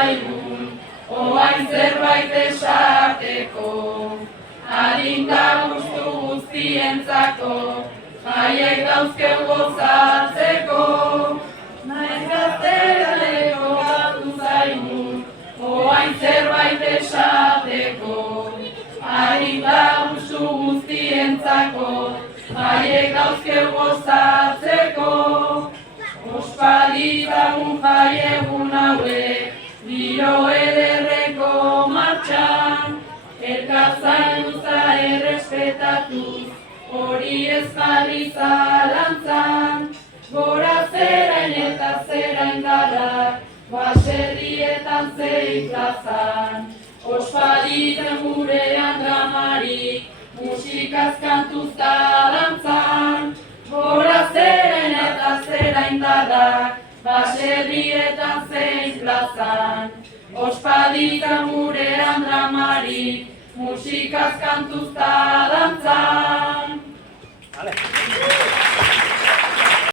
zaigun, oain zerbait esateko. Adinda gustu guztientzako, jaiek dauzkeu gozatzeko. Naiz gazteraneko batu zaigun, oain zerbait esateko. Adinda gustu guztientzako, jaiek dauzkeu gozatzeko. Ospalitagun jaiegun hauek, giro ederreko martxan, elkarzainduza errespetatuz, hori ez jarri zalantzan. Gora zerain eta zerain darrak, baserrietan zein plazan. Ospaliten gurean dramarik, musikaz kantuz da dantzan. Gora zerain eta zerain darrak, baserrietan zein plazan. Ospaliten gurean dramarik, musikaz kantuz da dantzan.